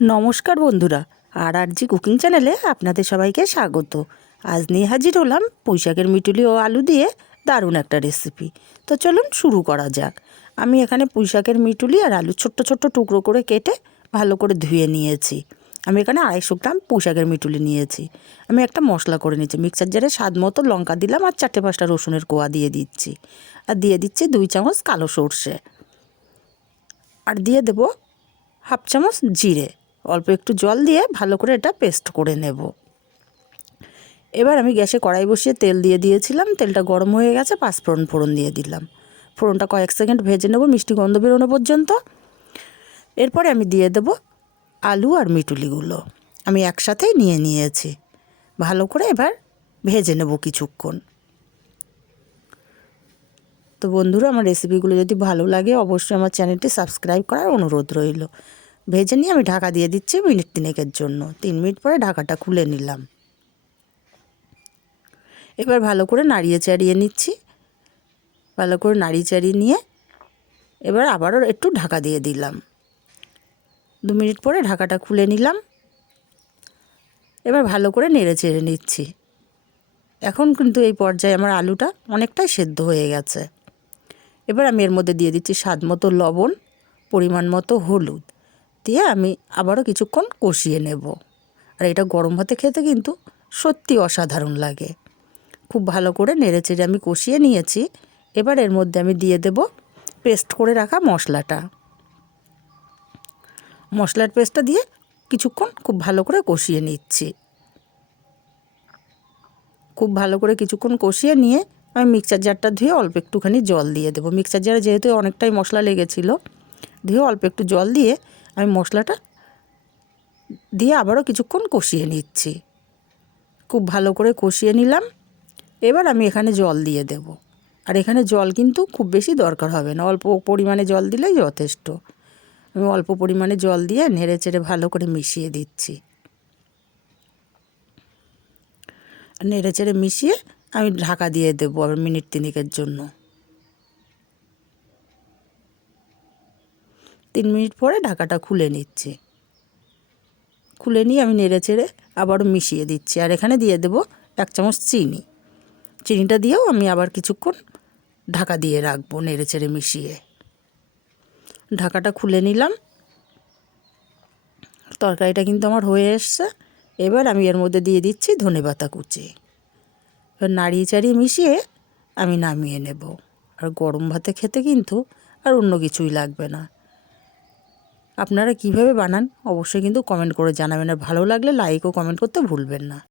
নমস্কার বন্ধুরা আর আর জি কুকিং চ্যানেলে আপনাদের সবাইকে স্বাগত। আজ নিয়ে হাজির হলাম পুঁইশাকের মিটুলি ও আলু দিয়ে দারুণ একটা রেসিপি। তো চলুন শুরু করা যাক। আমি এখানে পুঁইশাকের মিটুলি আর আলু ছোট্ট ছোট্ট টুকরো করে কেটে ভালো করে ধুয়ে নিয়েছি। আমি এখানে আড়াইশো গ্রাম পুঁইশাকের মিটুলি নিয়েছি। আমি একটা মশলা করে নিচ্ছি মিক্সার জারে স্বাদ মতো লঙ্কা দিলাম আর চারটে পাঁচটা রসুনের কোয়া দিয়ে দিচ্ছি। আর দিয়ে দিচ্ছি দুই চামচ কালো সর্ষে। আর দিয়ে দেবো হাফ চামচ জিরে। অল্প একটু জল দিয়ে ভালো করে এটা পেস্ট করে নেব। এবার আমি গ্যাসে কড়াই বসিয়ে তেল দিয়ে দিয়েছিলাম। তেলটা গরম হয়ে গেছে, পাঁচফোড়ন ফোড়ন দিয়ে দিলাম। ফোড়নটা কয়েক সেকেন্ড ভেজে নেব, মিষ্টি গন্ধ বেরোনো পর্যন্ত। এরপরে আমি দিয়ে দেব আলু আর মিটুলিগুলো। আমি একসাথেই নিয়ে নিয়েছি। ভালো করে এবার ভেজে নেব কিছুক্ষণ। তো বন্ধুরা, আমার রেসিপিগুলো যদি ভালো লাগে, অবশ্যই আমার চ্যানেলটি সাবস্ক্রাইব করার অনুরোধ রইল। ভেজে নিয়ে আমি ঢাকা দিয়ে দিচ্ছি মিনিট তিনেকের জন্য। তিন মিনিট পরে ঢাকাটা খুলে নিলাম। এবার ভালো করে নাড়িয়ে চাড়িয়ে নিচ্ছি। ভালো করে নাড়িয়ে চাড়িয়ে নিয়ে এবার আবারও একটু ঢাকা দিয়ে দিলাম। দু মিনিট পরে ঢাকাটা খুলে নিলাম। এবার ভালো করে নেড়ে চেড়ে নিচ্ছি। এখন কিন্তু এই পর্যায়ে আমার আলুটা অনেকটাই সেদ্ধ হয়ে গেছে। এবার আমি এর মধ্যে দিয়ে দিচ্ছি স্বাদ মতো লবণ, পরিমাণ মতো হলুদ। দিয়ে আমি আবারও কিছুক্ষণ কষিয়ে নেব। আর এটা গরম ভাতে খেতে কিন্তু সত্যি অসাধারণ লাগে। খুব ভালো করে নেড়ে চেড়ে আমি কষিয়ে নিয়েছি। এবার এর মধ্যে আমি দিয়ে দেব পেস্ট করে রাখা মশলাটা। মশলার পেস্টটা দিয়ে কিছুক্ষণ খুব ভালো করে কষিয়ে নিচ্ছি। খুব ভালো করে কিছুক্ষণ কষিয়ে নিয়ে আমি মিক্সার জারটা ধুয়ে অল্প একটুখানি জল দিয়ে দেবো। মিক্সার জারে যেহেতু অনেকটাই মশলা লেগেছিলো, ধুয়ে অল্প একটু জল দিয়ে আমি মশলাটা দিয়ে আবারও কিছুক্ষণ কষিয়ে নিচ্ছি। খুব ভালো করে কষিয়ে নিলাম। এবার আমি এখানে জল দিয়ে দেব। আর এখানে জল কিন্তু খুব বেশি দরকার হবে না। অল্প পরিমাণে জল দিলেই যথেষ্ট। আমি অল্প পরিমাণে জল দিয়ে নেড়ে চেড়ে ভালো করে মিশিয়ে দিচ্ছি। নেড়ে চেড়ে মিশিয়ে আমি ঢাকা দিয়ে দেবো আবার মিনিট তিনিকের জন্য। তিন মিনিট পরে ঢাকাটা খুলে নিচ্ছি। খুলে নিয়ে আমি নেড়ে চেড়ে আবারও মিশিয়ে দিচ্ছি। আর এখানে দিয়ে দেব এক চামচ চিনি। চিনিটা দিয়েও আমি আবার কিছুক্ষণ ঢাকা দিয়ে রাখব নেড়ে চেড়ে মিশিয়ে। ঢাকাটা খুলে নিলাম। তরকারিটা কিন্তু আমার হয়ে এসছে। এবার আমি এর মধ্যে দিয়ে দিচ্ছি ধনে পাতা কুচি। এবার নাড়িয়ে চাড়িয়ে মিশিয়ে আমি নামিয়ে নেব। আর গরম ভাতে খেতে কিন্তু আর অন্য কিছুই লাগবে না। আপনারা কীভাবে বানান, অবশ্যই কিন্তু কমেন্ট করে জানাবেন। আর ভালো লাগলে লাইক ও কমেন্ট করতে ভুলবেন না।